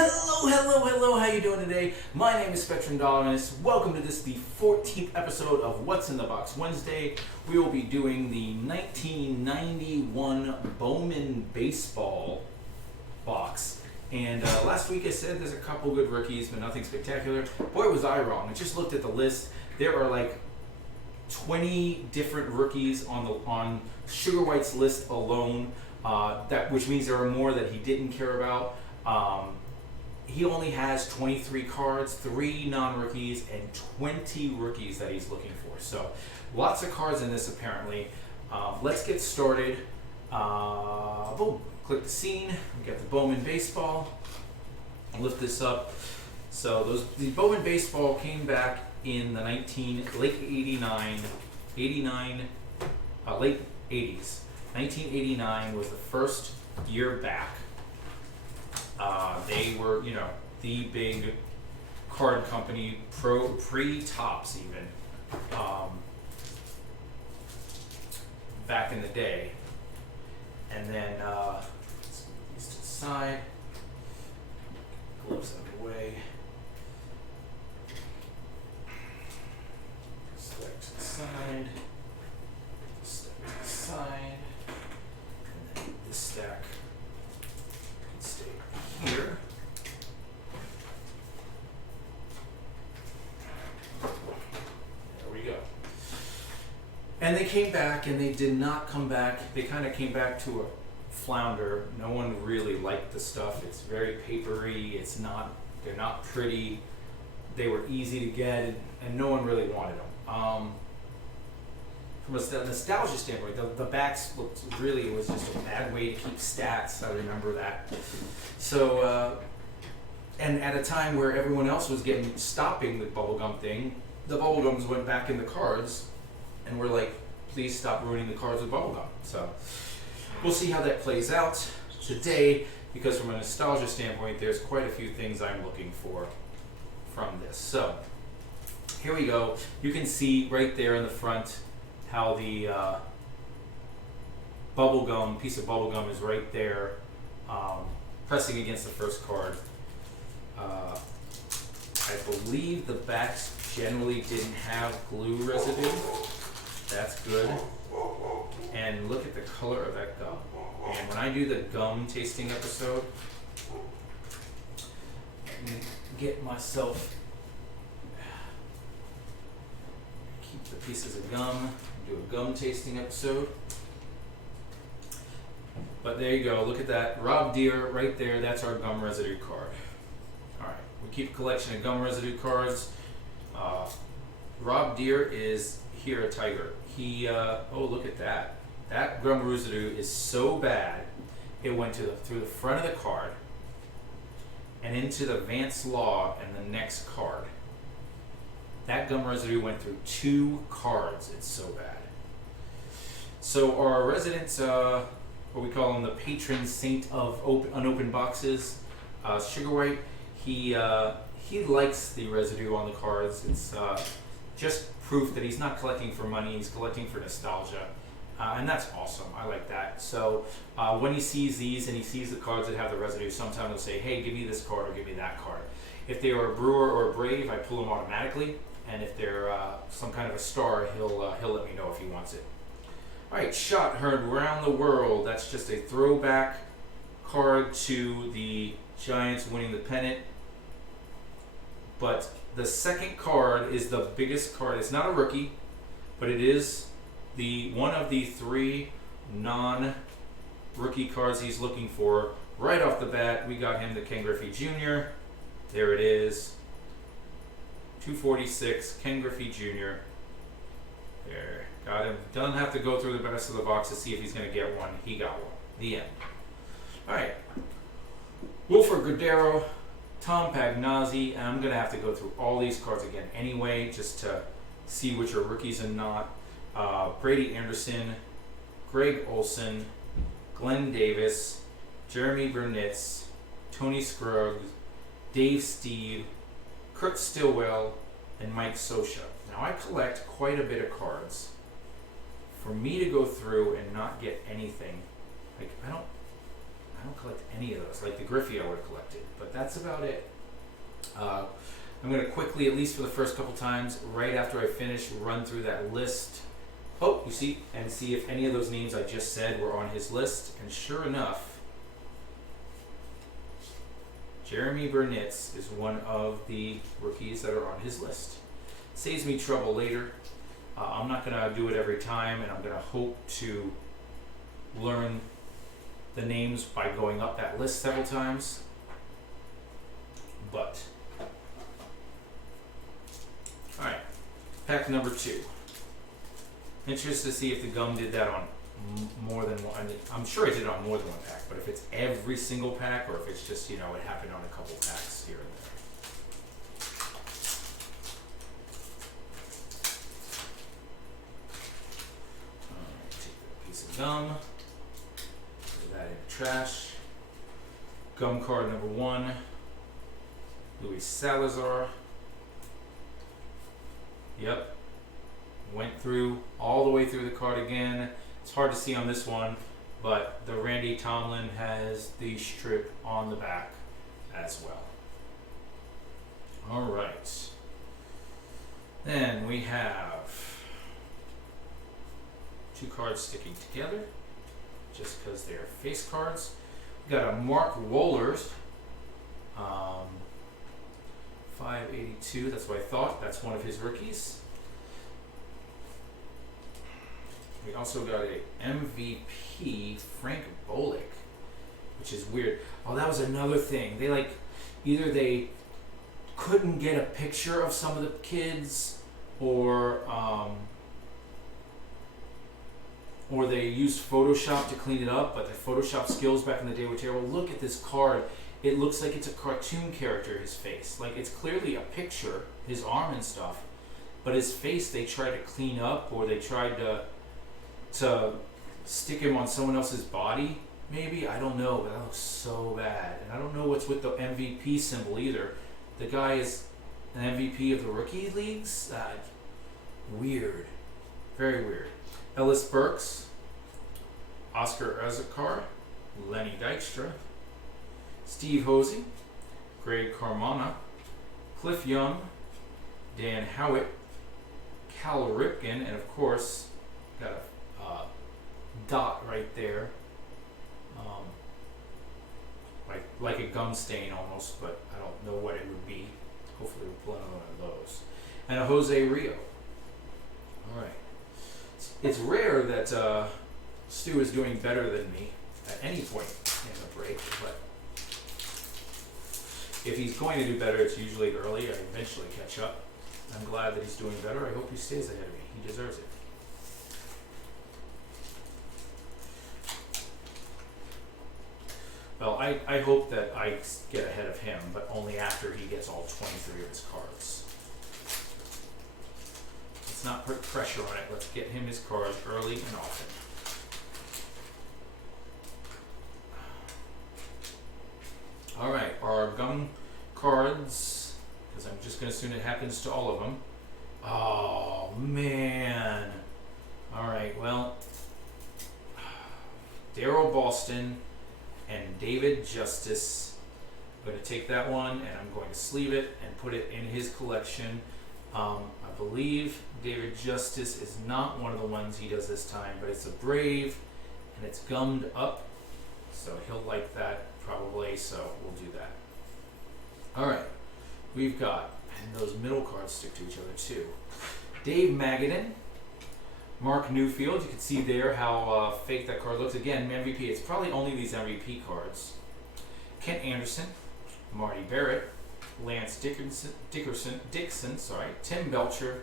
Hello, how you doing today? My name is Spectrum Dominus. Welcome to the 14th episode of What's in the Box Wednesday. We will be doing the 1991 Bowman baseball box. And last week I said there's a couple good rookies, but nothing spectacular. Boy, was I wrong. I just looked at the list. There are like 20 different rookies on Sugar White's list alone, which means there are more that he didn't care about. He only has 23 cards, 3 non-rookies, and 20 rookies that he's looking for. So lots of cards in this the Let's get started. Boom. Click the scene. We got the Bowman baseball. I'll lift this up. So the Bowman baseball came back in the late 80s. 1989 was the first year back. They were, the big card company, pre-Topps even, back in the day. And then, let's move these to the side, gloves out of the way, stack to the side, stack to the side, and then this stack can stay here. There we go. And they came back, and they did not come back. They kind of came back to a flounder. No one really liked the stuff. It's very papery. They're not pretty. They were easy to get, and no one really wanted them. From a nostalgia standpoint, the backs looked really, it was just a bad way to keep stats. I remember that. So, and at a time where everyone else was stopping the bubblegum thing, the bubblegums went back in the cards, and we're like, please stop ruining the cards with bubblegum. So, we'll see how that plays out today, because from a nostalgia standpoint, there's quite a few things I'm looking for from this. So, here we go. You can see right there in the front how the piece of bubblegum is right there, pressing against the first card. I believe the backs generally didn't have glue residue. That's good. And look at the color of that gum. And when I do the gum tasting episode, let me get myself, keep the pieces of gum, do a gum tasting episode. But there you go, look at that. Rob Deere right there, that's our gum residue card. Alright, we keep a collection of gum residue cards. Rob Deere is here a tiger. He, oh look at that. That gum residue is so bad, it went through the front of the card and into the Vance Law and the next card. That gum residue went through 2 cards. It's so bad. So our resident, what we call him, the patron saint of unopened boxes, Sugar White, he likes the residue on the cards. It's just proof that he's not collecting for money, he's collecting for nostalgia. And that's awesome. I like that. So when he sees these and he sees the cards that have the residue, sometimes he'll say, hey, give me this card or give me that card. If they are a Brewer or a Brave, I pull them automatically. And if they're some kind of a star, he'll let me know if he wants it. All right, shot heard around the world. That's just a throwback card to the Giants winning the pennant. But the second card is the biggest card. It's not a rookie, but it is one of the 3 non-rookie cards he's looking for. Right off the bat, we got him the Ken Griffey Jr. There it is. 246, Ken Griffey Jr. There, got him. Doesn't have to go through the rest of the box to see if he's going to get one. He got one. The end. All right. Wilfred Guerrero, Tom Pagnozzi, and I'm going to have to go through all these cards again anyway, just to see which are rookies and not. Brady Anderson, Greg Olson, Glenn Davis, Jeremy Burnitz, Tony Scruggs, Dave Steve, Kurt Stillwell, and Mike Scioscia. Now I collect quite a bit of cards. For me to go through and not get anything, like I I don't collect any of those. Like the Griffey I would have collected, but that's about it. I'm going to quickly, at least for the first couple times, right after I finish, run through that list. Oh, you see, and see if any of those names I just said were on his list. And sure enough, Jeremy Burnitz is one of the rookies that are on his list. Saves me trouble later. I'm not going to do it every time, and I'm going to hope to learn the names by going up that list several times. But, alright, pack number 2. Interested to see if the gum did that on more than one. I mean, I'm sure it did it on more than one pack, but if it's every single pack or if it's just, it happened on a couple packs here and there. Alright, take that piece of gum, put that in the trash. Gum card number 1, Luis Salazar. Yep. Went through all the way through the card again. It's hard to see on this one, but the Randy Tomlin has the strip on the back as well. All right. Then we have 2 cards sticking together just because they are face cards. We got a Mark Wohlers, 582. That's what I thought. That's one of his rookies. We also got a MVP Frank Bolick, which is weird. Oh, that was another thing. They either they couldn't get a picture of some of the kids, or they used Photoshop to clean it up. But the Photoshop skills back in the day were terrible. Look at this card. It looks like it's a cartoon character. His face, like it's clearly a picture, his arm and stuff, but his face they tried to clean up, or they tried to stick him on someone else's body, maybe. I don't know, but that looks so bad. And I don't know what's with the MVP symbol either. The guy is an MVP of the rookie leagues. Weird. Very weird. Ellis Burks, Oscar Ezekar, Lenny Dykstra, Steve Hosey, Greg Carmona, Cliff Young, Dan Howitt, Cal Ripken, and of course, got a dot right there, like a gum stain almost, but I don't know what it would be. Hopefully we'll pull another one of those. And a Jose Rio. All right. It's rare that Stu is doing better than me at any point in the break, but if he's going to do better, it's usually early. I eventually catch up. I'm glad that he's doing better. I hope he stays ahead of me. He deserves it. Well, I hope that I get ahead of him, but only after he gets all 23 of his cards. Let's not put pressure on it. Let's get him his cards early and often. All right, our gum cards, because I'm just going to assume it happens to all of them. Oh, man. All right, well, Daryl Boston and David Justice. I'm going to take that one and I'm going to sleeve it and put it in his collection. I believe David Justice is not one of the ones he does this time, but it's a Brave and it's gummed up, so he'll like that probably, so we'll do that. All right, we've got, and those middle cards stick to each other too. Dave Magadan, Mark Newfield. You can see there how fake that card looks. Again, MVP. It's probably only these MVP cards. Kent Anderson, Marty Barrett, Lance Dixon, Tim Belcher,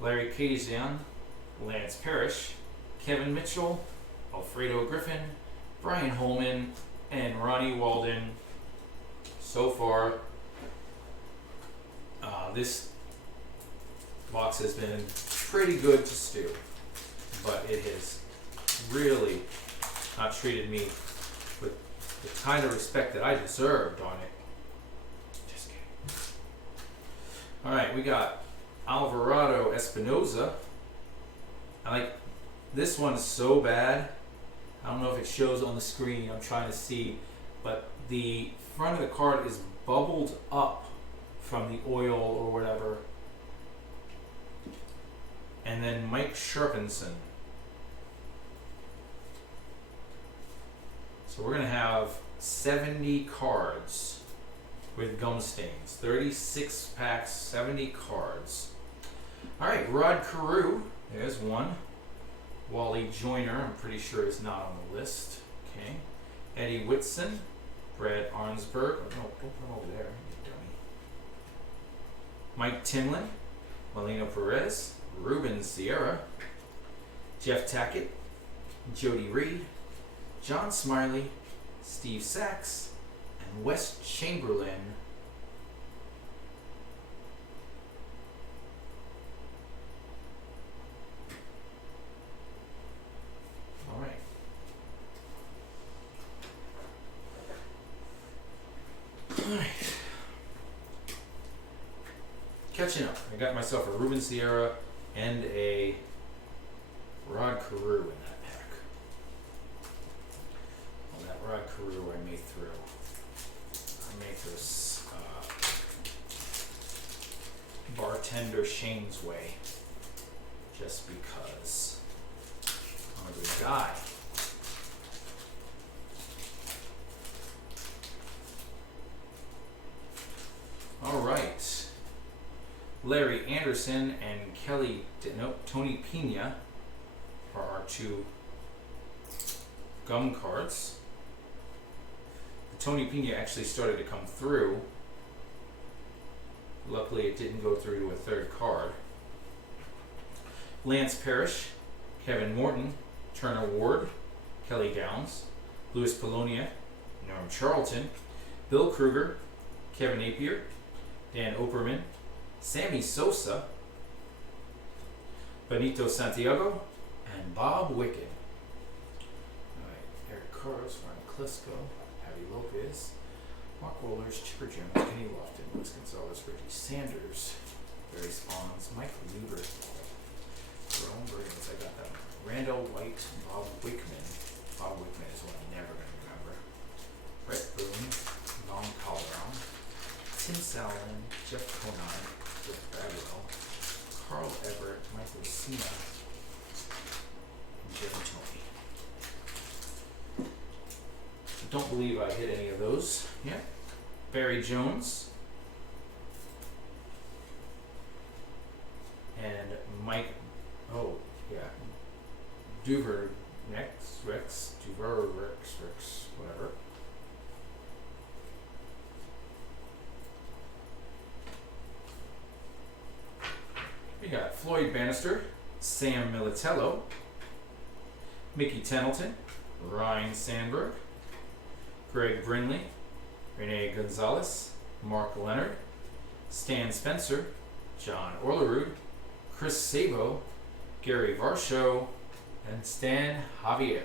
Larry Kazan, Lance Parrish, Kevin Mitchell, Alfredo Griffin, Brian Holman, and Ronnie Walden. So far, this box has been pretty good to Stu, but it has really not treated me with the kind of respect that I deserved on it. Just kidding. All right, we got Alvarado Espinoza. I like this one so bad. I don't know if it shows on the screen. I'm trying to see, but the front of the card is bubbled up from the oil or whatever. And then Mike Sharpenson. So we're going to have 70 cards with gum stains. 36 packs, 70 cards. All right, Rod Carew. There's one. Wally Joyner, I'm pretty sure is not on the list. Okay. Eddie Whitson. Brad Arnsberg. Oh, no, don't put him over there, you dummy. Mike Timlin. Melino Perez. Ruben Sierra. Jeff Tackett. Jody Reed. John Smiley. Steve Sachs. And Wes Chamberlain. All right. All right. Catching up. I got myself a Ruben Sierra and a Rod Carew in that pack. Well, that Rod Carew I made through. I made this bartender Shane's way, just because I'm a good guy. All right. Larry Anderson and Tony Pena are our two gum cards. The Tony Pena actually started to come through. Luckily, it didn't go through to a third card. Lance Parrish, Kevin Morton, Turner Ward, Kelly Downs, Louis Polonia, Norm Charlton, Bill Kruger, Kevin Napier, Dan Operman, Sammy Sosa, Benito Santiago, and Bob Wicken. Alright, Eric Carrs, Ryan Klesko, Javi Lopez, Mark Wohlers, Chipper Jones, Kenny Lofton, Luis Gonzalez, Reggie Sanders, Barry Spawns, Mike Lieber, Jerome Burgans, I got that one. Randall White, Bob Wickman. Bob Wickman is one I'm never going to remember. Brett Boone, Nom Calderon, Tim Salmon, Jeff Conine, Jeff Bagwell, Carl Everett, Michael Cena, and Jerry Tony. I don't believe I hit any of those yet. Barry Jones and Mike, Duver Rex, whatever. We got Floyd Bannister, Sam Militello, Mickey Tettleton, Ryan Sandberg, Greg Brinley, Rene Gonzalez, Mark Leonard, Stan Spencer, John Orlerud, Chris Sabo, Gary Varsho, and Stan Javier.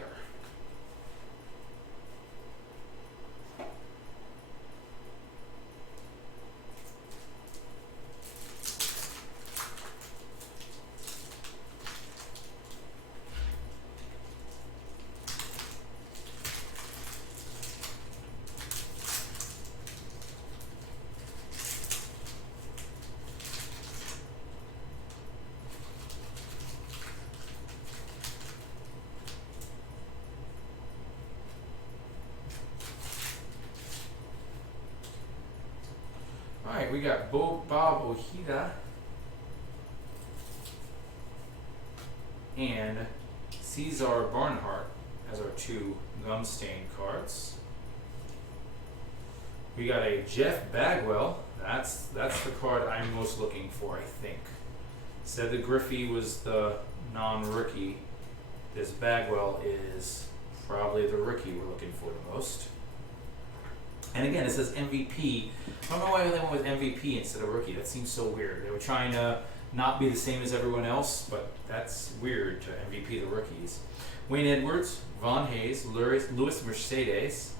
Alright, we got Bob Ojeda and Cesar Barnhart as our two gum stain cards. We got a Jeff Bagwell. That's the card I'm most looking for, I think. Said that Griffey was the non-rookie. This Bagwell is probably the rookie we're looking for the most. And again, it says MVP. I don't know why they went with MVP instead of rookie. That seems so weird. They were trying to not be the same as everyone else, but that's weird to MVP the rookies. Wayne Edwards, Von Hayes, Luis Mercedes,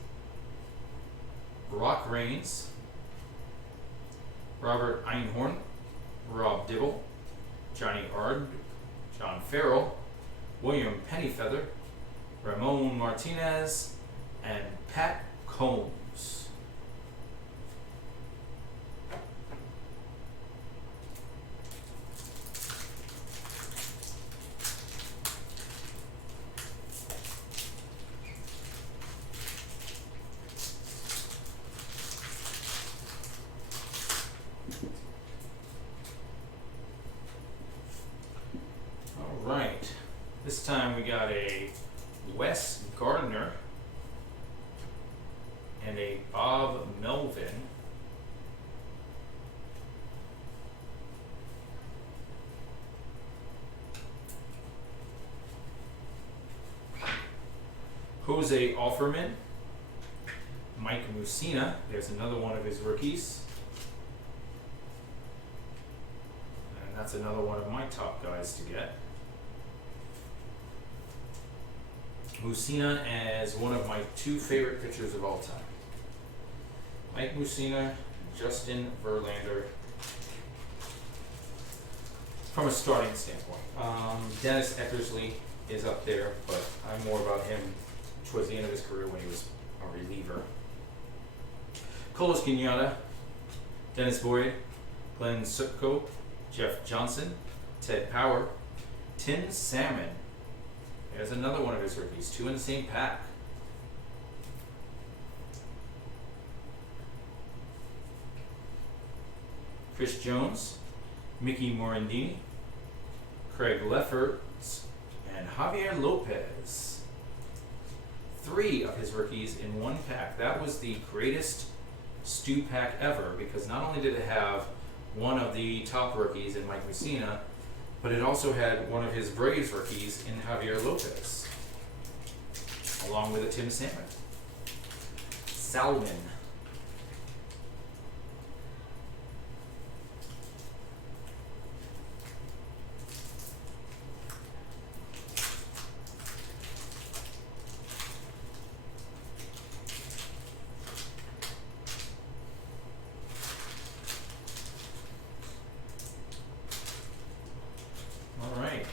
Brock Rains, Robert Einhorn, Rob Dibble, Johnny Ard, John Farrell, William Pennyfeather, Ramon Martinez, and Pat Combs. All right. This time we got a Wes Gardner and a Bob Melvin. Jose Offerman, Mike Mussina, there's another one of his rookies. And that's another one of my top guys to get. Mussina as one of my two favorite pitchers of all time. Mike Mussina, Justin Verlander. From a starting standpoint, Dennis Eckersley is up there, but I'm more about him towards the end of his career when he was a reliever. Carlos Quinada, Dennis Boyd, Glenn Sutko, Jeff Johnson, Ted Power, Tim Salmon. There's another one of his rookies, two in the same pack. Chris Jones, Mickey Morandini, Craig Lefferts, and Javier Lopez. Three of his rookies in one pack. That was the greatest stew pack ever, because not only did it have one of the top rookies in Mike Mussina, but it also had one of his Braves rookies in Javier Lopez, along with a Tim Salmon.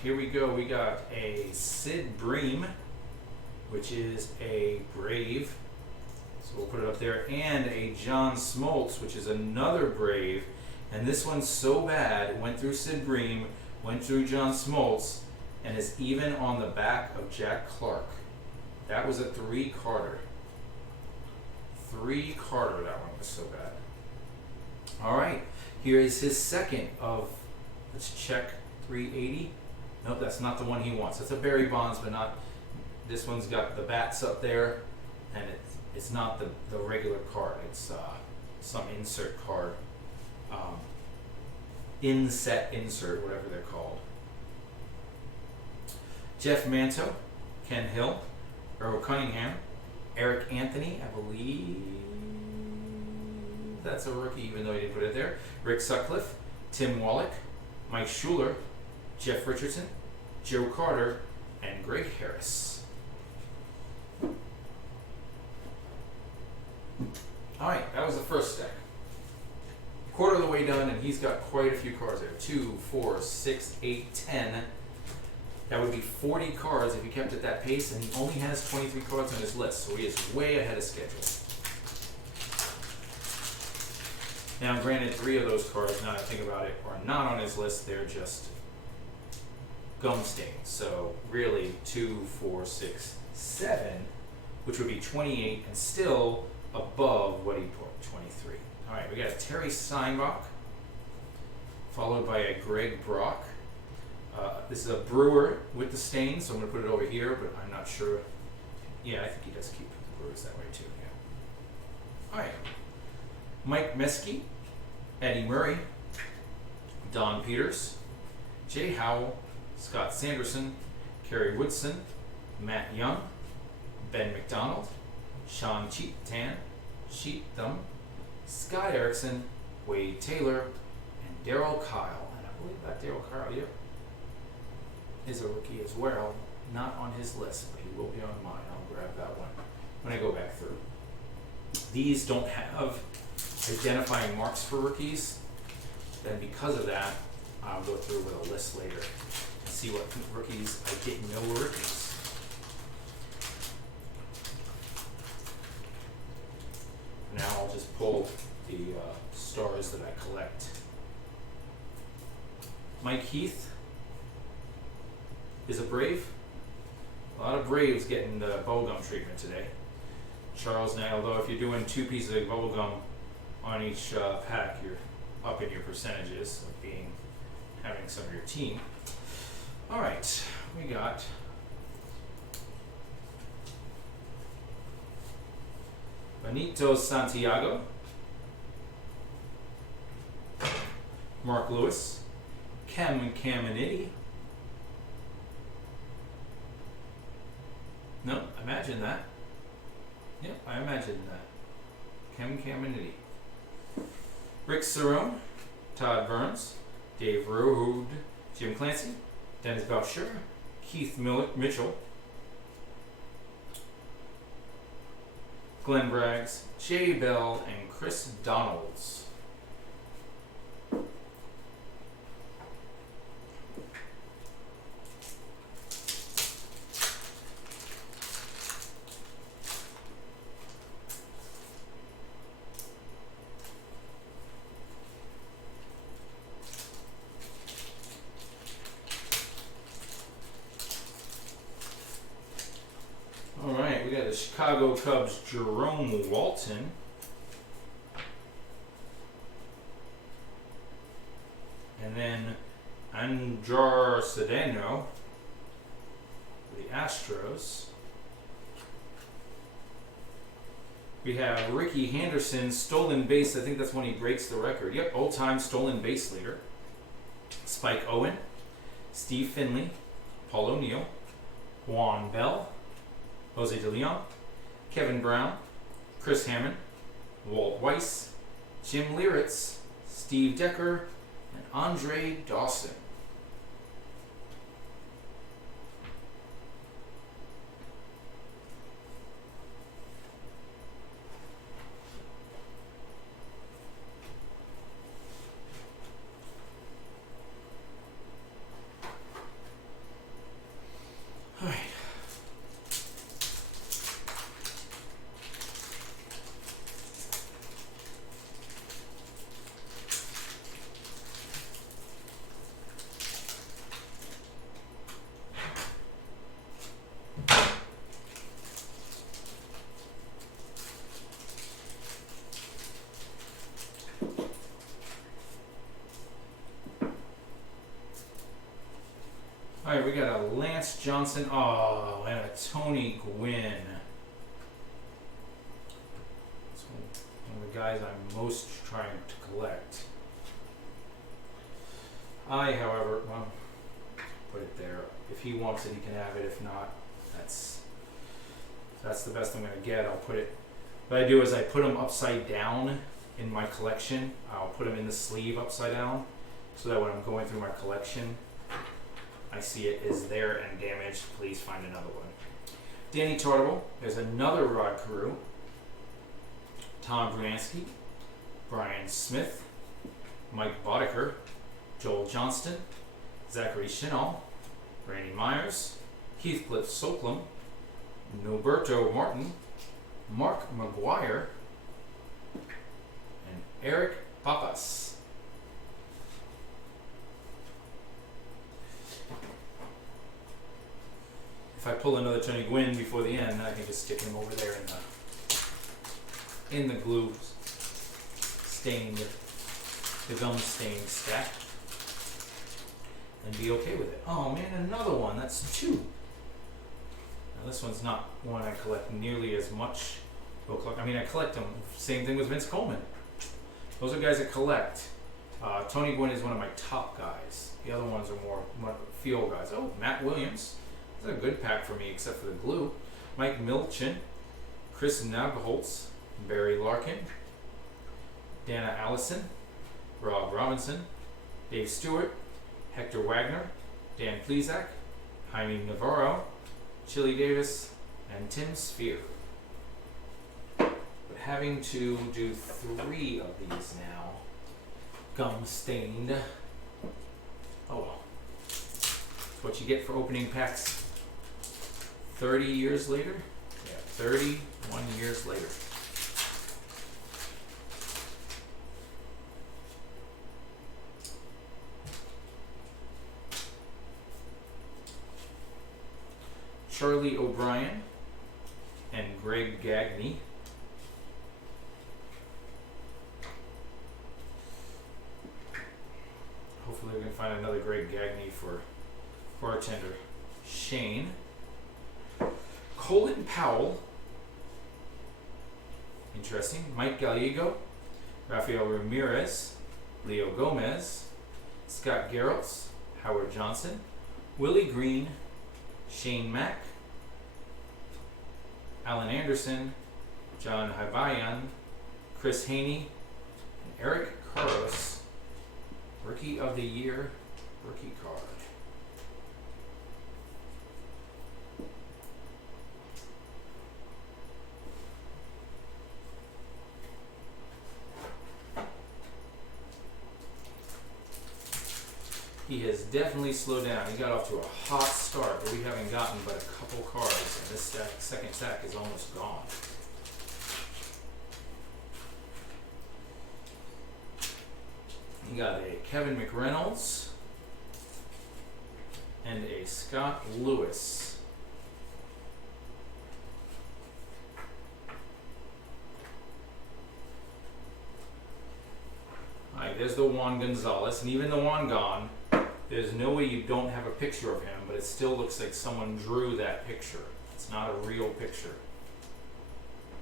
Here we go. We got a Sid Bream, which is a Brave. So we'll put it up there. And a John Smoltz, which is another Brave. And this one's so bad, went through Sid Bream, went through John Smoltz, and is even on the back of Jack Clark. That was a 3-Carter. 3-Carter, that one was so bad. All right, here is his second of, let's check, 380. Nope, that's not the one he wants. That's a Barry Bonds, but not, this one's got the bats up there, and it's not the regular card. It's some insert card. Inset insert, whatever they're called. Jeff Manto, Ken Hill, Earl Cunningham, Eric Anthony, I believe that's a rookie, even though he didn't put it there. Rick Sutcliffe, Tim Wallach, Mike Schuler, Jeff Richardson, Joe Carter, and Greg Harris. All right, that was the first stack. Quarter of the way done, and he's got quite a few cards there. 2, 4, 6, 8, 10. That would be 40 cards if he kept at that pace, and he only has 23 cards on his list, so he is way ahead of schedule. Now, granted, 3 of those cards, now that I think about it, are not on his list. They're just gum stains. So really 2, 4, 6, 7, which would be 28 and still above what he put, 23. All right, we got a Terry Steinbach, followed by a Greg Brock. This is a Brewer with the stains, so I'm going to put it over here, but I'm not sure. Yeah, I think he does keep the Brewers that way too. Yeah. All right, Mike Meskey, Eddie Murray, Don Peters, Jay Howell, Scott Sanderson, Kerry Woodson, Matt Young, Ben McDonald, Sean Cheatham, Scott Erickson, Wade Taylor, and Darryl Kyle. And I believe that Darryl Kyle here is a rookie as well. Not on his list, but he will be on mine. I'll grab that one when I go back through. These don't have identifying marks for rookies, and because of that, I'll go through with a list later and see what rookies I didn't know were rookies. the stars that I collect. Mike Heath is a Brave. A lot of Braves getting the bubblegum treatment today. Charles Knight, although if you're doing 2 pieces of bubblegum on each pack, you're up in your percentages of having some of your team. All right, we got Benito Santiago, Mark Lewis, Caminiti. No, imagine that. Yep, I imagined that. Caminiti. Rick Cerrone, Todd Burns, Dave Rode, Jim Clancy, Dennis Boucher, Keith Mitchell, Glenn Braggs, Jay Bell, and Chris Donalds. We got the Chicago Cubs, Jerome Walton. And then Anjar Cedeno for the Astros. We have Ricky Henderson, stolen base. I think that's when he breaks the record. Yep, old-time stolen base leader. Spike Owen, Steve Finley, Paul O'Neill, Juan Bell, Jose De Leon, Kevin Brown, Chris Hammond, Walt Weiss, Jim Lieritz, Steve Decker, and Andre Dawson. All right, we got a Lance Johnson, and a Tony Gwynn. It's one of the guys I'm most trying to collect. I, however, well, put it there. If he wants it, he can have it. If not, that's the best I'm going to get. I'll put it. What I do is I put them upside down in my collection. I'll put them in the sleeve upside down, so that when I'm going through my collection, I see it is there and damaged. Please find another one. Danny Tartable. There's another Rod Carew. Tom Brunansky. Brian Smith. Mike Boddicker. Joel Johnston. Zachary Chinall. Randy Myers. Heathcliff Soclam. Noberto Martin. Mark McGuire. And Eric Papas. If I pull another Tony Gwynn before the end, I can just stick him over there in the glue stained, the gum stained stack, and be okay with it. Oh man, another one. That's 2. Now this one's not one I collect nearly as much. I mean, I collect them. Same thing with Vince Coleman. Those are guys that collect. Tony Gwynn is one of my top guys. The other ones are more feel guys. Oh, Matt Williams. This is a good pack for me, except for the glue. Mike Milchin, Chris Nabholz, Barry Larkin, Dana Allison, Rob Robinson, Dave Stewart, Hector Wagner, Dan Plesac, Jaime Navarro, Chili Davis, and Tim Sphere. But having to do 3 of these now, gum stained. Oh well. That's what you get for opening packs 30 years later? Yeah, 31 years later. Charlie O'Brien and Greg Gagne. Hopefully we can find another Greg Gagne for bartender Shane. Colin Powell. Interesting. Mike Gallego. Rafael Ramirez. Leo Gomez. Scott Gerrits. Howard Johnson. Willie Green. Shane Mack. Alan Anderson. John Havayan. Chris Haney. And Eric Carlos. Rookie of the Year, rookie card. He has definitely slowed down. He got off to a hot start, but we haven't gotten but a couple cards, and this second stack is almost gone. You got a Kevin McReynolds and a Scott Lewis. Alright, there's the Juan Gonzalez, and even the Juan gone, there's no way you don't have a picture of him, but it still looks like someone drew that picture. It's not a real picture.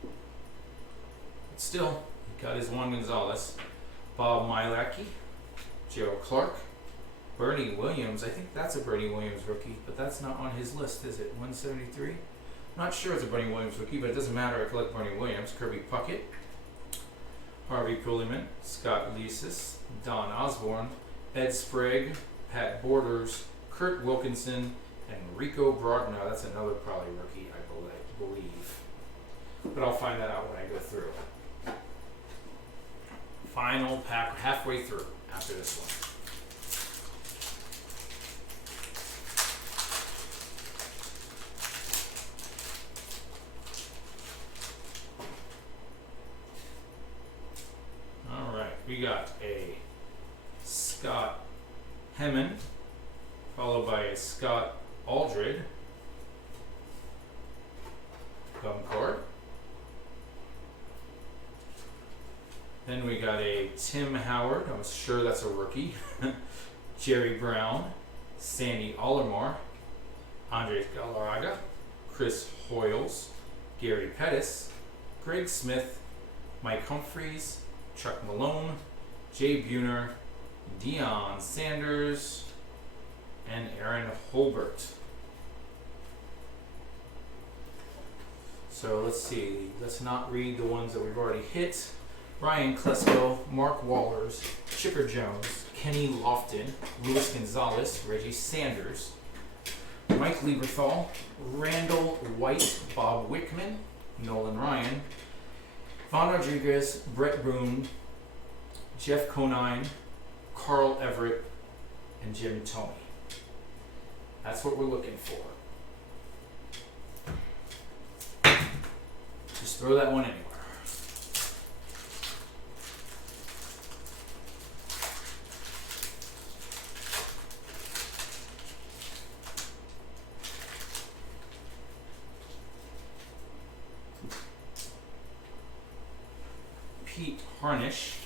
But still, he got his Juan Gonzalez. Bob Milacki, Joe Clark, Bernie Williams. I think that's a Bernie Williams rookie, but that's not on his list, is it? 173? I'm not sure it's a Bernie Williams rookie, but it doesn't matter. I collect Bernie Williams. Kirby Puckett, Harvey Pullman, Scott Leasis, Don Osborne, Ed Sprague, Pat Borders, Kurt Wilkinson, and Rico Broadnow. That's another probably rookie, I believe. But I'll find that out when I go through. Final pack halfway through after this one. All right, we got a Scott Hemman, followed by a Scott Aldred gum card. Then we got a Tim Howard, I'm sure that's a rookie. Jerry Brown, Sandy Alomar, Andres Galarraga, Chris Hoyles, Gary Pettis, Greg Smith, Mike Humphreys, Chuck Malone, Jay Buhner, Deion Sanders, and Aaron Holbert. So let's see, let's not read the ones that we've already hit. Ryan Klesko, Mark Wallers, Chipper Jones, Kenny Lofton, Luis Gonzalez, Reggie Sanders, Mike Lieberthal, Randall White, Bob Wickman, Nolan Ryan, Von Rodriguez, Brett Boone, Jeff Conine, Carl Everett, and Jim Toney. That's what we're looking for. Just throw that one anywhere. Pete Harnish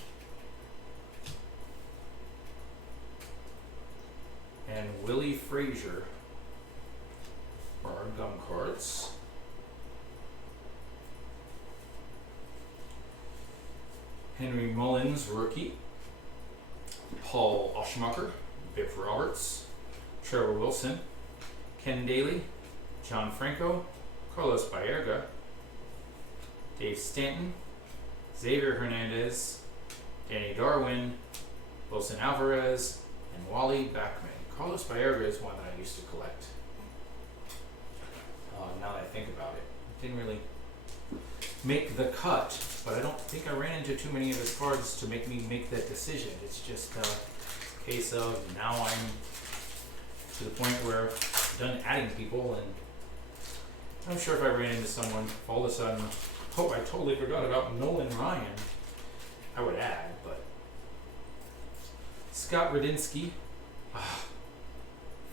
and Willie Frazier for our gum cards. Henry Mullins, rookie. Paul Oshmacher, Biff Roberts, Trevor Wilson, Ken Daly, John Franco, Carlos Baerga, Dave Stanton, Xavier Hernandez, Danny Darwin, Wilson Alvarez, and Wally Backman. Carlos Baerga is one that I used to collect. Now that I think about it, didn't really make the cut, but I don't think I ran into too many of his cards to make me make that decision. It's just a case of now I'm to the point where I'm done adding people, and I'm sure if I ran into someone all of a sudden, oh, I totally forgot about Nolan Ryan, I would add, but Scott Radinsky,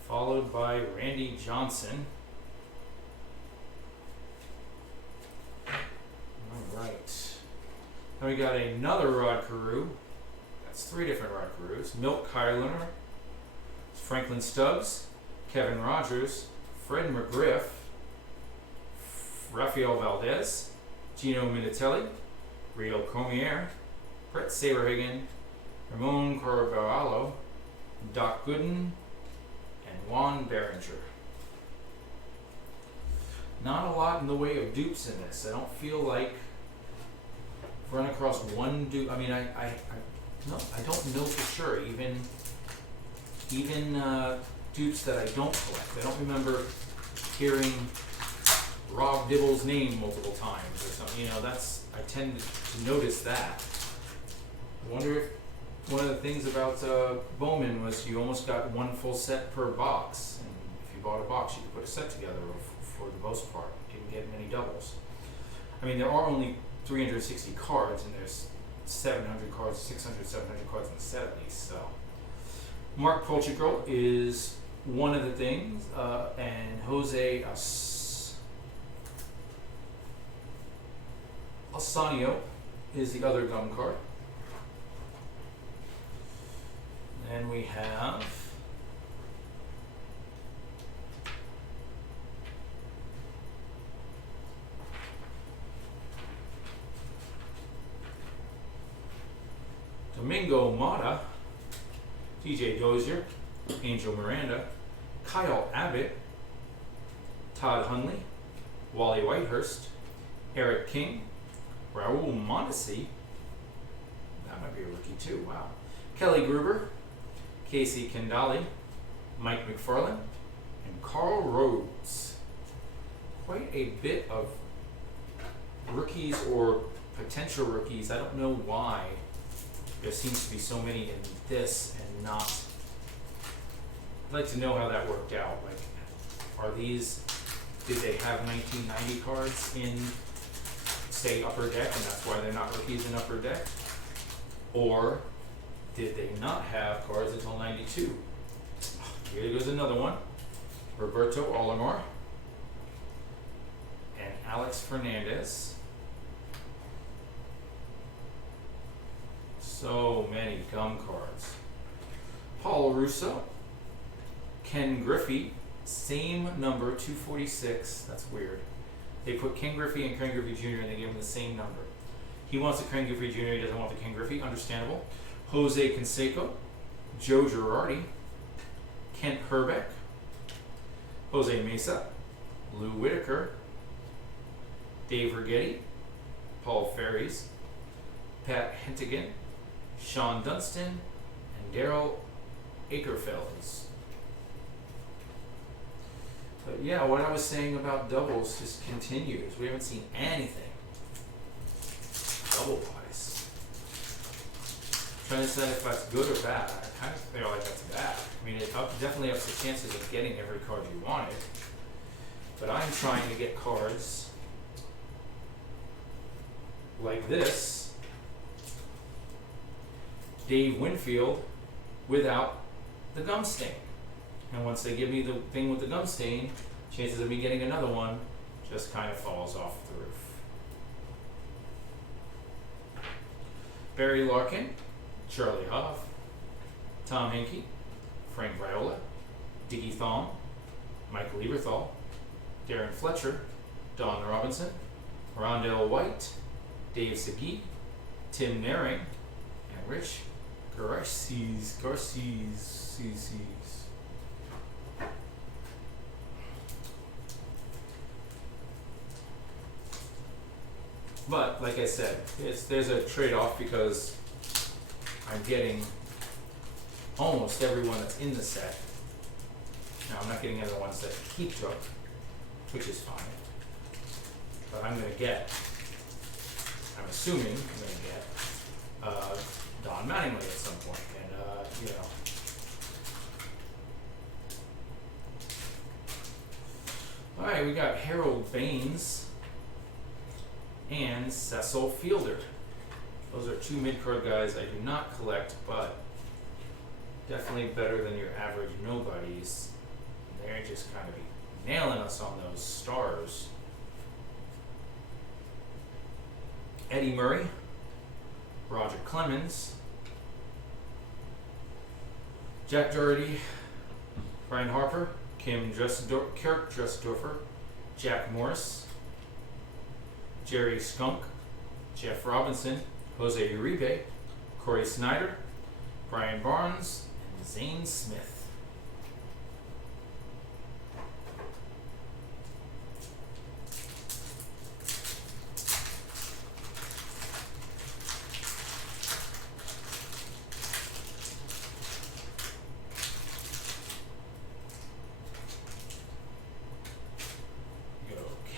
followed by Randy Johnson, we got another Rod Carew. That's 3 different Rod Carews. Milt Kyler, Franklin Stubbs, Kevin Rogers, Fred McGriff, Rafael Valdez, Gino Minatelli, Rio Cormier, Brett Saberhagen, Ramon Carvalho, Doc Gooden, and Juan Behringer. Not a lot in the way of dupes in this. I don't feel like I've run across one dupe. I mean, I don't know for sure. Even dupes that I don't collect. I don't remember hearing Rob Dibble's name multiple times or something. I tend to notice that. I wonder if one of the things about Bowman was you almost got one full set per box, and if you bought a box, you could put a set together. For the most part, you didn't get many doubles. I mean, there are only 360 cards, and there's 700 cards, 600, 700 cards in the set at least. So, Mark Polchigro is one of the things, and Jose Alsanio is the other gum card. And we have Domingo Mata, TJ Dozier, Angel Miranda, Kyle Abbott, Todd Hundley, Wally Whitehurst, Eric King, Raul Mondesi, that might be a rookie too, wow, Kelly Gruber, Casey Kendali, Mike McFarland, and Carl Rhodes. Quite a bit of rookies or potential rookies. I don't know why there seems to be so many in this and not. I'd like to know how that worked out. Like, did they have 1990 cards in, say, Upper Deck, and that's why they're not rookies in Upper Deck? Or did they not have cards until 92? Here goes another one. Roberto Alomar and Alex Fernandez. So many gum cards. Paul Russo, Ken Griffey, same number, 246. That's weird. They put Ken Griffey and Ken Griffey Jr. and they gave him the same number. He wants the Ken Griffey Jr., he doesn't want the Ken Griffey, understandable. Jose Canseco, Joe Girardi, Kent Herbeck, Jose Mesa, Lou Whitaker, Dave Rigetti, Paul Ferries, Pat Hentigan, Sean Dunstan, and Daryl Akerfelds. But yeah, what I was saying about doubles just continues. We haven't seen anything double-wise. Trying to decide if that's good or bad. I kind of feel like that's bad. I mean, it definitely ups the chances of getting every card you wanted. But I'm trying to get cards like this. Dave Winfield without the gum stain. And once they give me the thing with the gum stain, chances of me getting another one just kind of falls off the roof. Barry Larkin, Charlie Hoff, Tom Henke, Frank Viola, Dickie Thom, Michael Lieberthal, Darren Fletcher, Don Robinson, Rondell White, Dave Segui, Tim Naring, and Rich Garces. But like I said, there's a trade-off because I'm getting almost everyone that's in the set. Now I'm not getting any of the ones that keep took, which is fine. But I'm assuming I'm going to get Don Mattingly at some point, and All right, we got Harold Baines and Cecil Fielder. Those are two mid-card guys I do not collect, but definitely better than your average nobodies. They're just kind of nailing us on those stars. Eddie Murray, Roger Clemens, Jack Doherty, Brian Harper, Kirk Dressdorfer, Jack Morris, Jerry Skunk, Jeff Robinson, Jose Uribe, Corey Snyder, Brian Barnes, and Zane Smith.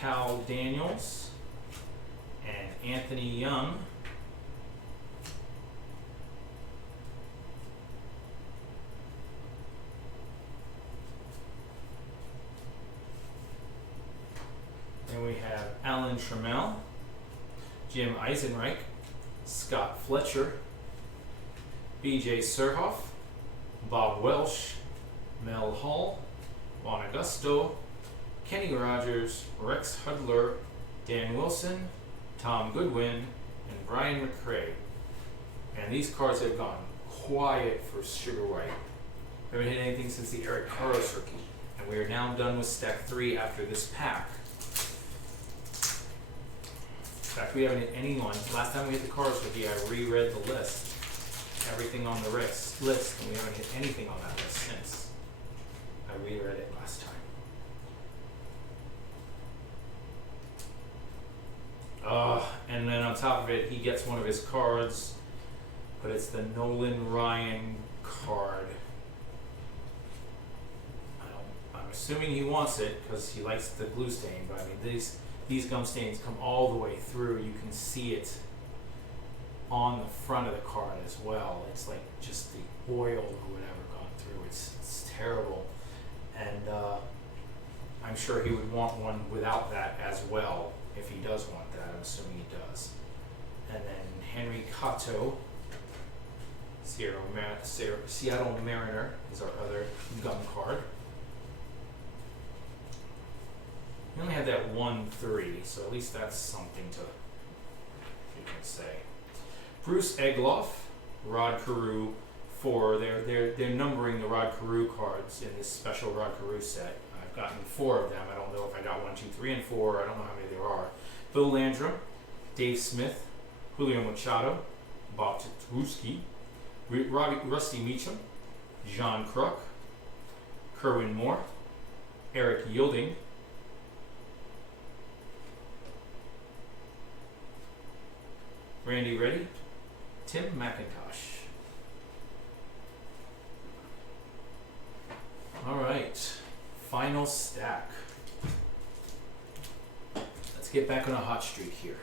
Cal Daniels and Anthony Young. Then we have Alan Trammell, Jim Eisenreich, Scott Fletcher, BJ Surhoff, Bob Welsh, Mel Hall, Juan Augusto, Kenny Rogers, Rex Hudler, Dan Wilson, Tom Goodwin, and Brian McCrae. And these cards have gone quiet for Sugar White. We haven't hit anything since the Eric Karros rookie. And we are now done with stack 3 after this pack. In fact, we haven't hit anyone. Last time we hit the Karros rookie, I reread the list. Everything on the list, and we haven't hit anything on that list since. I reread it last time. And then on top of it, he gets one of his cards, but it's the Nolan Ryan card. I'm assuming he wants it because he likes the glue stain, but I mean, these gum stains come all the way through. You can see it on the front of the card as well. It's like just the oil or whatever gone through. It's terrible. And I'm sure he would want one without that as well. If he does want that, I'm assuming he does. And then Henry Cato, Seattle Mariner is our other gum card. We only had that 1-3, so at least that's something to, you can say. Bruce Egloff, Rod Carew, they're numbering the Rod Carew cards in this special Rod Carew set. I've gotten 4 of them. I don't know if I got 1, 2, 3, and 4. I don't know how many there are. Bill Landrum, Dave Smith, Julio Machado, Bob Tatruski, Rusty Meacham, John Kruk, Kerwin Moore, Eric Yielding, Randy Reddy, Tim McIntosh. All right, final stack. Let's get back on a hot streak here.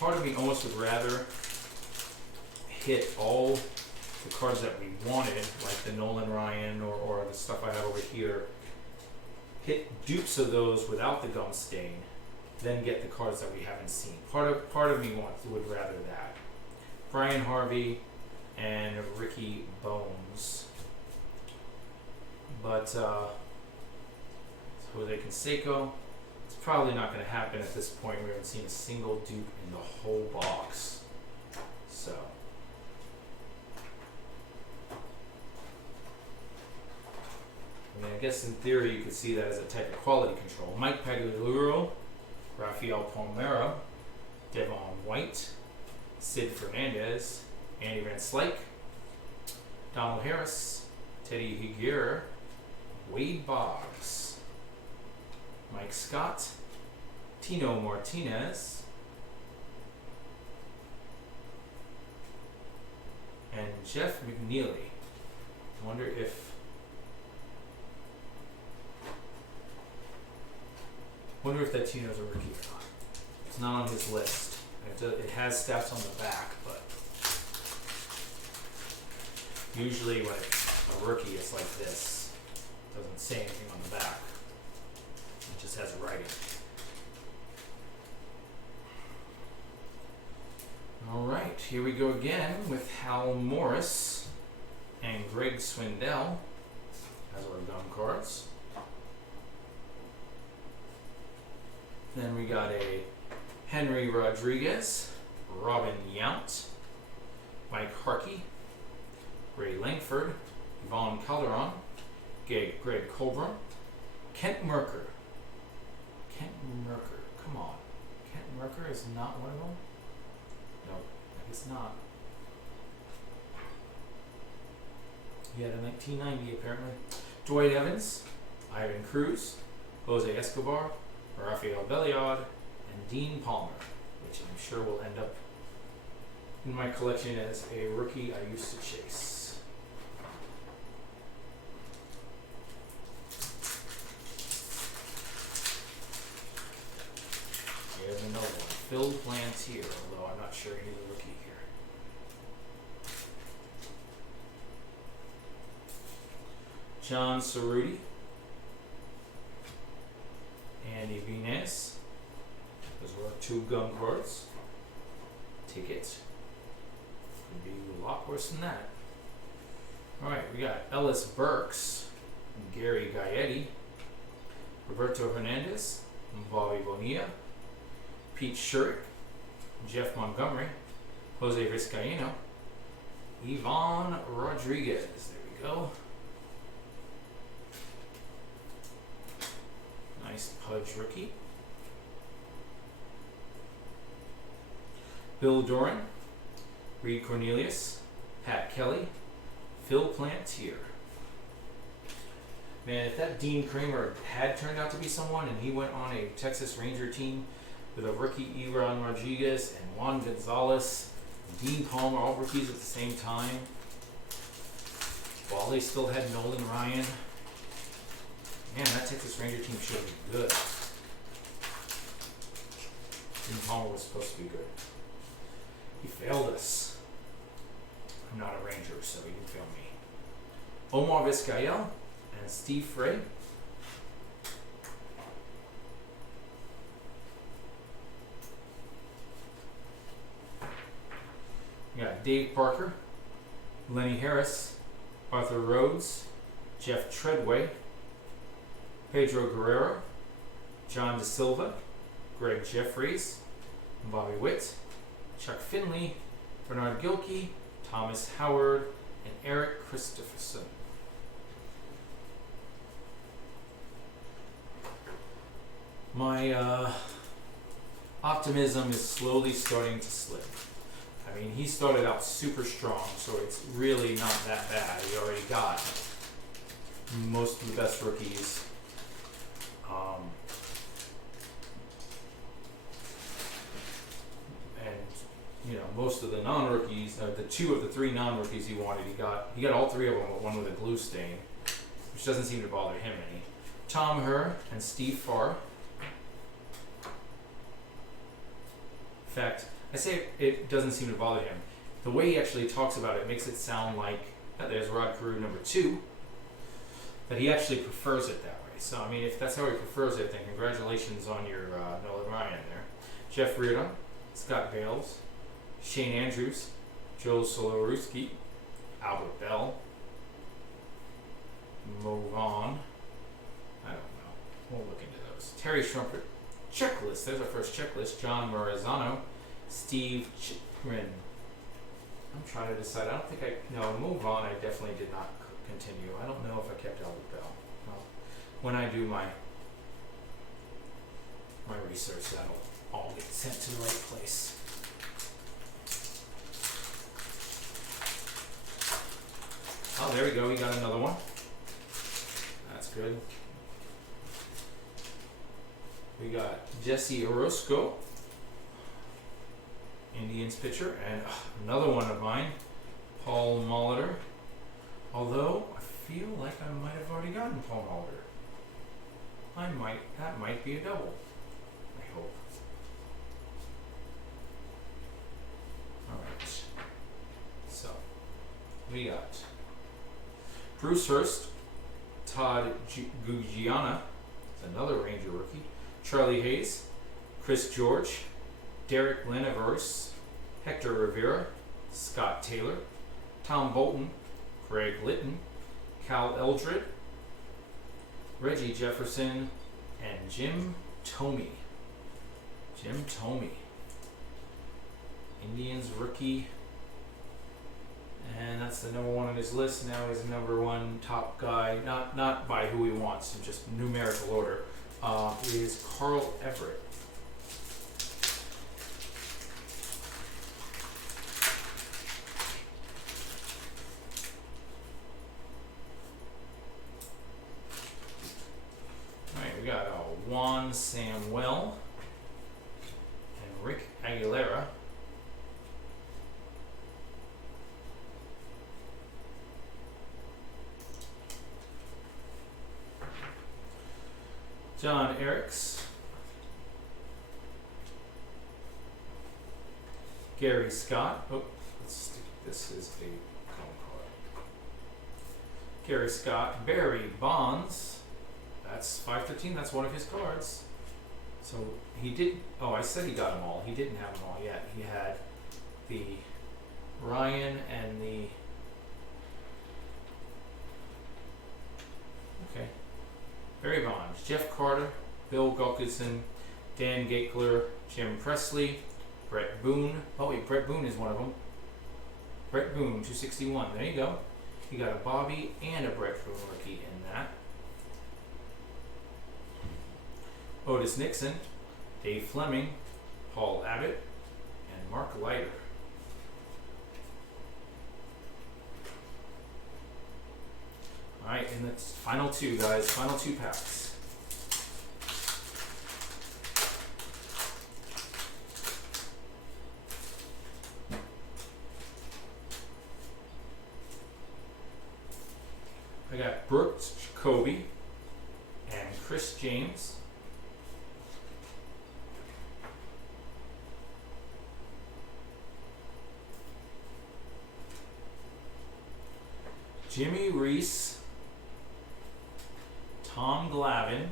Part of me almost would rather hit all the cards that we wanted, like the Nolan Ryan or the stuff I have over here, hit dupes of those without the gum stain, then get the cards that we haven't seen. Part of me would rather that. Brian Harvey and Ricky Bones. But Jose Canseco, it's probably not going to happen at this point. We haven't seen a single dupe in the whole box. So I mean, I guess in theory you could see that as a type of quality control. Mike Pagliaro, Rafael Palmeiro, Devon White, Sid Fernandez, Andy Van Slyke, Donald Harris, Teddy Higuera, Wade Boggs, Mike Scott, Tino Martinez, and Jeff McNeely. I wonder if that Tino's a rookie or not. It's not on his list. It has stats on the back, but usually when it's a rookie, it's like this. It doesn't say anything on the back. It just has writing. All right, here we go again with Hal Morris and Greg Swindell as our gum cards. Then we got a Henry Rodriguez, Robin Yount, Mike Harkey, Ray Langford, Yvonne Calderon, Greg Colburn, Kent Merker. Kent Merker, come on. Kent Merker is not one of them? No, I guess not. He had a 1990 apparently. Dwight Evans, Ivan Cruz, Jose Escobar, Rafael Belliard, and Dean Palmer, which I'm sure will end up in my collection as a rookie I used to chase. Here's another one, Phil Plantier, although I'm not sure he's a rookie here. John Cerruti, Andy Baines. Those were 2 gum cards. Tickets. Could be a lot worse than that. Alright, we got Ellis Burks, Gary Gaetti, Roberto Hernandez, Bobby Bonilla, Pete Shurik, Jeff Montgomery, Jose Vizcaíno, Yvonne Rodriguez. There we go. Nice Pudge rookie. Bill Doran, Reed Cornelius, Pat Kelly, Phil Plantier. Man, if that Dean Kramer had turned out to be someone and he went on a Texas Ranger team with a rookie Iran Rodriguez and Juan Gonzalez, Dean Palmer, all rookies at the same time, while they still had Nolan Ryan, man, that Texas Ranger team should be good. Dean Palmer was supposed to be good. He failed us. I'm not a Ranger, so he didn't fail me. Omar Vizcael and Steve Frey. We got Dave Parker, Lenny Harris, Arthur Rhodes, Jeff Treadway, Pedro Guerrero, John DeSilva, Greg Jeffries, Bobby Witt, Chuck Finley, Bernard Gilkey, Thomas Howard, and Eric Christopherson. My optimism is slowly starting to slip. I mean, he started out super strong, so it's really not that bad. He already got most of the best rookies. And you know, most of the non-rookies, the 2 of the 3 non-rookies he wanted, he got all 3 of them, but one with a glue stain, which doesn't seem to bother him any. Tom Herr and Steve Farr. In fact, I say it doesn't seem to bother him. The way he actually talks about it makes it sound like, there's Rod Carew number 2, that he actually prefers it that way. So, I mean, if that's how he prefers it, then congratulations on your Nolan Ryan there. Jeff Reardon, Scott Bales, Shane Andrews, Joe Soloruski, Albert Bell, move on. I don't know. We'll look into those. Terry Schrumpert. Checklist. There's our first checklist. John Marizano, Steve Chikrin. I'm trying to decide. I don't think no, move on. I definitely did not continue. I don't know if I kept Albert Bell. Well, when I do my research, that'll all get sent to the right place. Oh, there we go. We got another one. That's good. We got Jesse Orozco, Indians pitcher, and another one of mine, Paul Molitor. Although I feel like I might have already gotten Paul Molitor. That might be a double. I hope. Alright. So, we got Bruce Hurst, Todd Gugiana, another Ranger rookie, Charlie Hayes, Chris George, Derek Lenevers, Hector Rivera, Scott Taylor, Tom Bolton, Greg Litton, Cal Eldred, Reggie Jefferson, and Jim Thome. Jim Thome. Indians rookie. And that's the number one on his list. Now he's the number one top guy, not by who he wants, in just numerical order, is Carl Everett. Alright, we got Juan Samuel and Rick Aguilera. John Eriks, Gary Scott. Oh, let's stick this as a common card. Gary Scott, Barry Bonds. That's 513. That's one of his cards. So he did. Oh, I said he got them all. He didn't have them all yet. He had the Ryan and the. Okay. Barry Bonds, Jeff Carter, Bill Gulkinson, Dan Gaekler, Jim Presley, Brett Boone. Oh wait, Brett Boone is one of them. Brett Boone, 261. There you go. You got a Bobby and a Brett Boone rookie in that. Otis Nixon, Dave Fleming, Paul Abbott, and Mark Leiter. Alright, and the final two, guys. Final two packs. I got Brooks Jacoby and Chris James. Jimmy Reese. Tom Glavine,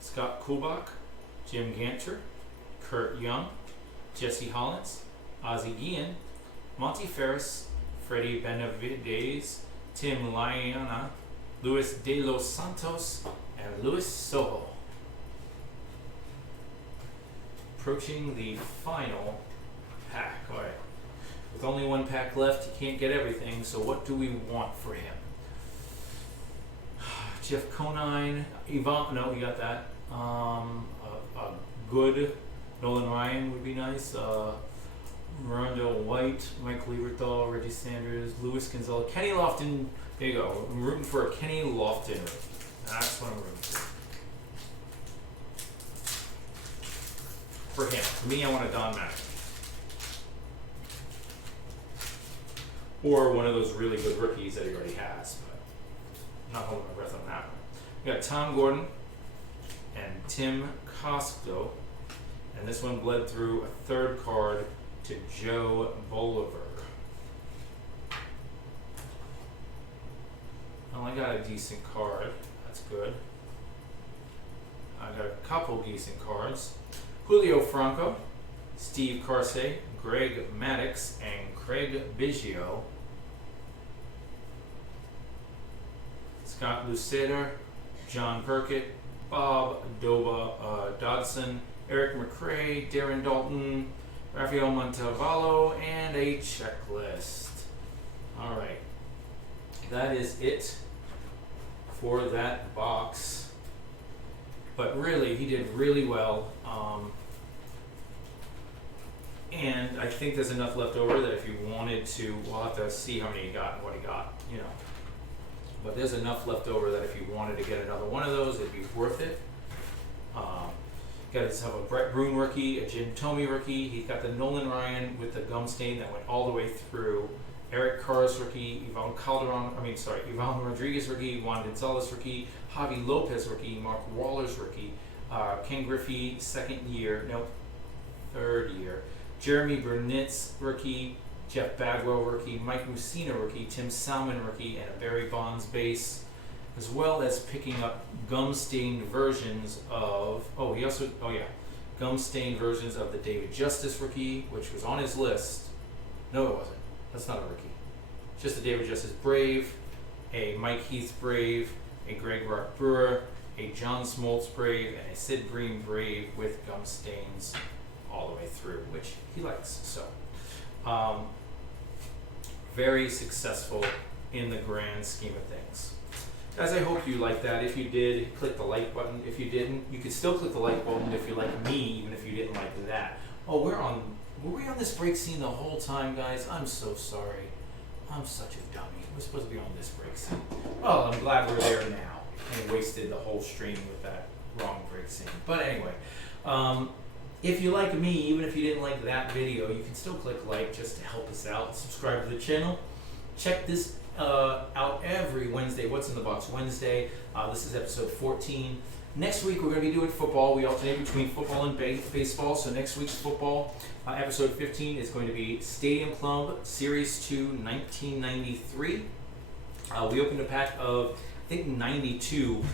Scott Kubak, Jim Ganter, Kurt Young, Jesse Hollins, Ozzie Guillen, Monty Ferris, Freddie Benavides, Tim Liana, Luis De Los Santos, and Luis Soho. Approaching the final pack. All right. With only one pack left, you can't get everything, so what do we want for him? Jeff Conine, Yvonne, no, we got that. A good Nolan Ryan would be nice. Miranda White, Mike Lieberthal, Reggie Sanders, Luis Gonzalez, Kenny Lofton. There you go. I'm rooting for a Kenny Lofton. That's what I'm rooting for. For him. For me, I want a Don Mattingly. Or one of those really good rookies that he already has, but I'm not holding my breath on that one. We got Tom Gordon and Tim Costco, and this one bled through a third card to Joe Bolivar. Well, I got a decent card. That's good. I got a couple decent cards. Julio Franco, Steve Carsey, Greg Maddux, and Craig Biggio. Scott Luceder, John Burkett, Bob Dodson, Eric McRae, Darren Dalton, Rafael Montalvallo, and a checklist. All right, that is it for that box. But really, he did really well. And I think there's enough left over that if you wanted to, we'll have to see how many he got and what he got, you know. But there's enough left over that if you wanted to get another one of those, it'd be worth it. Got to have a Brett Boone rookie, a Jim Thome rookie. He's got the Nolan Ryan with the gum stain that went all the way through. Eric Carr's rookie, Ivan Rodriguez rookie, Juan Gonzalez rookie, Javi Lopez rookie, Mark Waller's rookie, Ken Griffey third year. Jeremy Burnett's rookie, Jeff Bagwell rookie, Mike Mussina rookie, Tim Salmon rookie, and a Barry Bonds base, as well as picking up gum-stained versions of, gum-stained versions of the David Justice rookie, which was on his list. No, it wasn't. That's not a rookie. Just a David Justice Brave, a Mike Heath Brave, a Greg Rock Brewer, a John Smoltz Brave and a Sid Bream Brave with gum stains all the way through, which he likes. So, very successful in the grand scheme of things. Guys, I hope you liked that. If you did, click the like button. If you didn't, you can still click the like button if you like me, even if you didn't like that. Oh, were we on this break scene the whole time, guys? I'm so sorry. I'm such a dummy. We're supposed to be on this break scene. Well, I'm glad we're there now and wasted the whole stream with that wrong break scene. But anyway, if you like me, even if you didn't like that video, you can still click like just to help us out. Subscribe to the channel. Check this out every Wednesday. What's in the Box Wednesday. This is episode 14. Next week we're going to be doing football. We alternate between football and baseball. So next week's football, episode 15, is going to be Stadium Club Series 2, 1993. We opened a pack of, I think, 92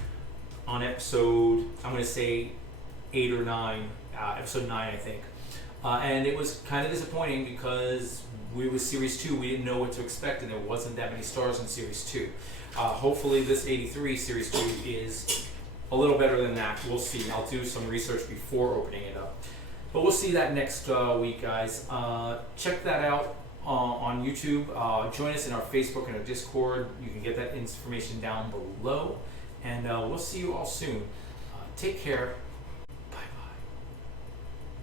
on episode, I'm going to say 8 or 9, episode 9, I think. And it was kind of disappointing because we was Series 2, we didn't know what to expect, and there wasn't that many stars in Series 2. Hopefully this 83 Series 2 is a little better than that. We'll see. I'll do some research before opening it up. But we'll see that next week, guys. Check that out on YouTube. Join us in our Facebook and our Discord. You can get that information down below. And we'll see you all soon. Take care.